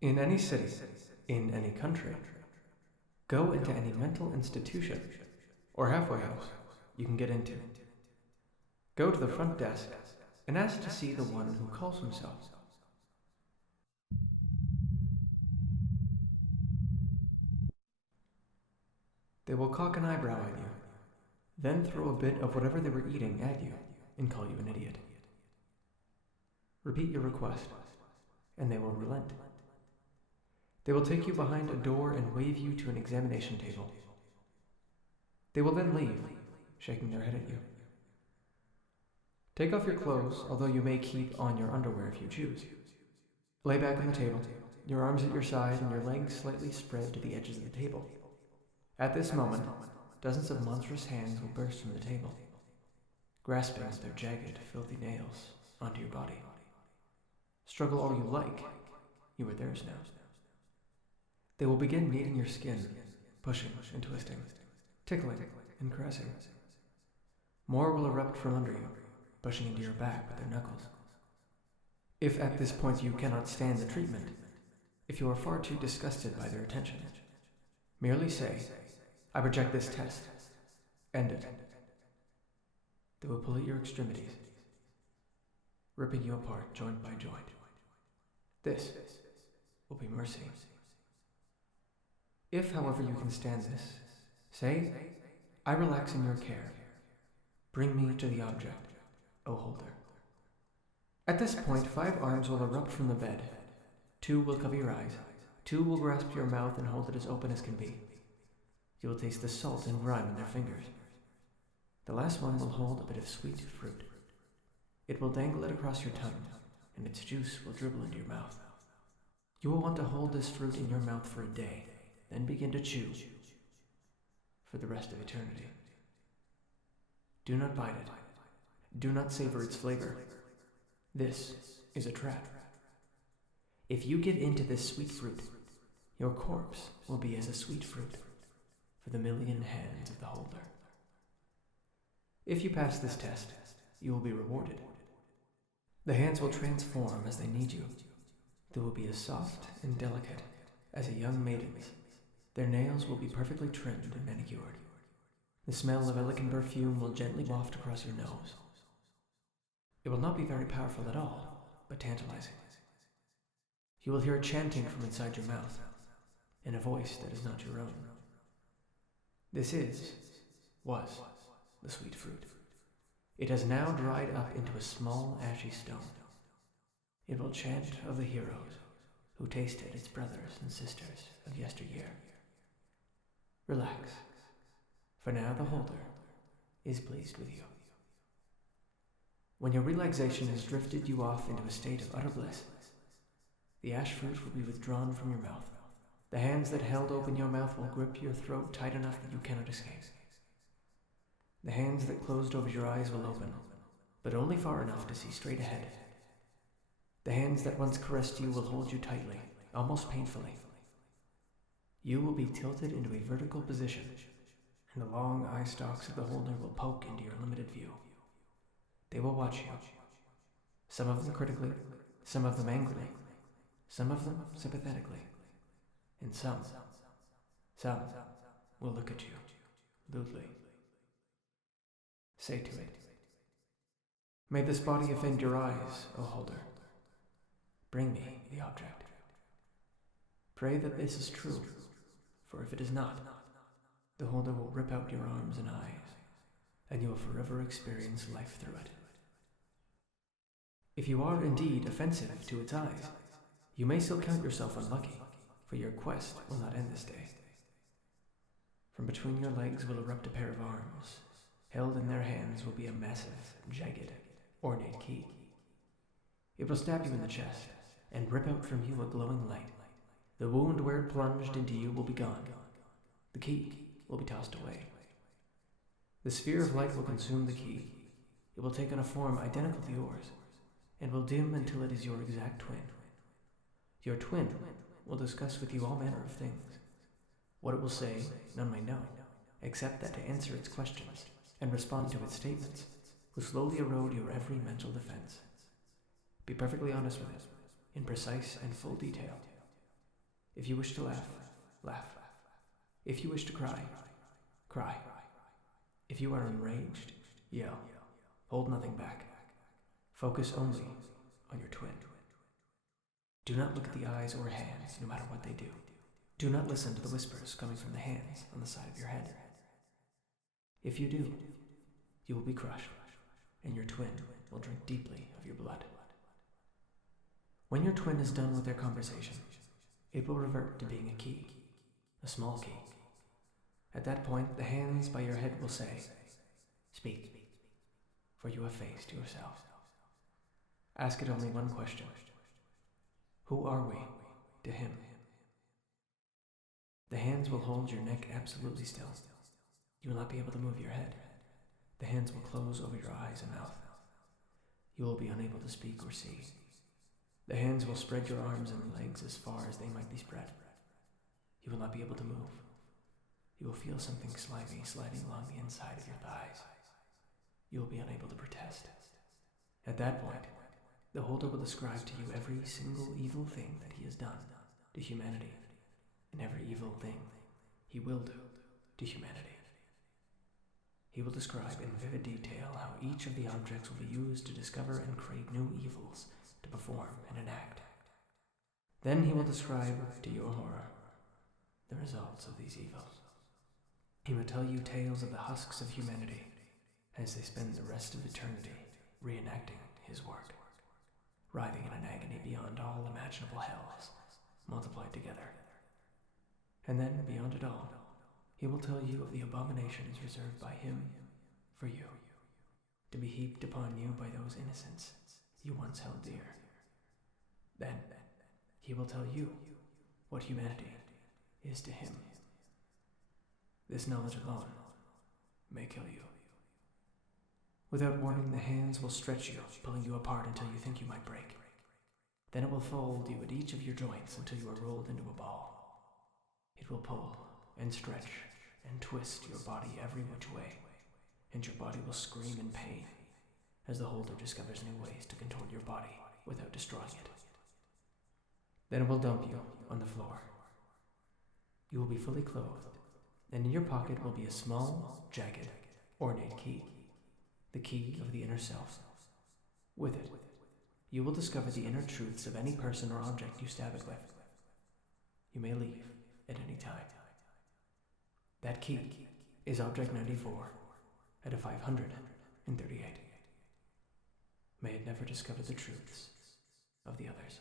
In any city, in any country, go into any mental institution or halfway house you can get into. Go to the front desk and ask to see the one who calls himself. They will cock an eyebrow at you, then throw a bit of whatever they were eating at you and call you an idiot. Repeat your request, and they will relent. They will take you behind a door and wave you to an examination table. They will then leave, shaking their head at you. Take off your clothes, although you may keep on your underwear if you choose. Lay back on the table, your arms at your side and your legs slightly spread to the edges of the table. At this moment, dozens of monstrous hands will burst from the table, grasping with their jagged, filthy nails onto your body. Struggle all you like, you are theirs now. They will begin kneading your skin, pushing and twisting, tickling and caressing. More will erupt from under you, pushing into your back with their knuckles. If at this point you cannot stand the treatment, if you are far too disgusted by their attention, merely say, "I reject this test." End it. They will pull at your extremities, ripping you apart joint by joint. This will be mercy. If, however, you can stand this, say, "I relax in your care. Bring me to the object, O holder." At this point, 5 arms will erupt from the bed. 2 will cover your eyes. 2 will grasp your mouth and hold it as open as can be. You will taste the salt and grime in their fingers. The last one will hold a bit of sweet fruit. It will dangle it across your tongue, and its juice will dribble into your mouth. You will want to hold this fruit in your mouth for a day, then begin to chew for the rest of eternity. Do not bite it. Do not savor its flavor. This is a trap. If you give in to this sweet fruit, your corpse will be as a sweet fruit for the million hands of the holder. If you pass this test, you will be rewarded. The hands will transform as they need you. They will be as soft and delicate as a young maiden's. Their nails will be perfectly trimmed and manicured. The smell of elegant perfume will gently waft across your nose. It will not be very powerful at all, but tantalizing. You will hear a chanting from inside your mouth, in a voice that is not your own. This was the sweet fruit. It has now dried up into a small ashy stone. It will chant of the heroes who tasted its brothers and sisters of yesteryear. Relax, for now the holder is pleased with you. When your relaxation has drifted you off into a state of utter bliss, the ash fruit will be withdrawn from your mouth. The hands that held open your mouth will grip your throat tight enough that you cannot escape. The hands that closed over your eyes will open, but only far enough to see straight ahead. The hands that once caressed you will hold you tightly, almost painfully. You will be tilted into a vertical position, and the long eye stalks of the holder will poke into your limited view. They will watch you, some of them critically, some of them angrily, some of them sympathetically, and some will look at you lewdly. Say to it, "May this body offend your eyes, O holder. Bring me the object." Pray that this is true, for if it is not, the holder will rip out your arms and eyes, and you will forever experience life through it. If you are indeed offensive to its eyes, you may still count yourself unlucky, for your quest will not end this day. From between your legs will erupt a pair of arms. Held in their hands will be a massive, jagged, ornate key. It will stab you in the chest and rip out from you a glowing light. The wound where it plunged into you will be gone. The key will be tossed away. The sphere of light will consume the key. It will take on a form identical to yours, and will dim until it is your exact twin. Your twin will discuss with you all manner of things. What it will say, none may know, except that to answer its questions and respond to its statements will slowly erode your every mental defense. Be perfectly honest with it, in precise and full detail, If you wish to laugh, laugh. If you wish to cry, cry. If you are enraged, yell. Hold nothing back. Focus only on your twin. Do not look at the eyes or hands, no matter what they do. Do not listen to the whispers coming from the hands on the side of your head. If you do, you will be crushed, and your twin will drink deeply of your blood. When your twin is done with their conversation, it will revert to being a key, a small key. At that point, the hands by your head will say, "Speak, for you have faced yourself." Ask it only one question. Who are we to him? The hands will hold your neck absolutely still. You will not be able to move your head. The hands will close over your eyes and mouth. You will be unable to speak or see. The hands will spread your arms and legs as far as they might be spread. You will not be able to move. You will feel something slimy sliding along the inside of your thighs. You will be unable to protest. At that point, the holder will describe to you every single evil thing that he has done to humanity, and every evil thing he will do to humanity. He will describe in vivid detail how each of the objects will be used to discover and create new evils to perform and enact. Then he will describe, to your horror, the results of these evils. He will tell you tales of the husks of humanity as they spend the rest of eternity reenacting his work, writhing in an agony beyond all imaginable hells, multiplied together. And then, beyond it all, he will tell you of the abominations reserved by him for you, to be heaped upon you by those innocents you once held dear. Then, he will tell you what humanity is to him. This knowledge alone may kill you. Without warning, the hands will stretch you, pulling you apart until you think you might break. Then it will fold you at each of your joints until you are rolled into a ball. It will pull and stretch and twist your body every which way, and your body will scream in pain as the holder discovers new ways to contort your body without destroying it. Then it will dump you on the floor. You will be fully clothed, and in your pocket will be a small, jagged, ornate key, the key of the inner self. With it, you will discover the inner truths of any person or object you stab it with. You may leave at any time. That key is Object 94 at a 538. May it never discover the truths of the others.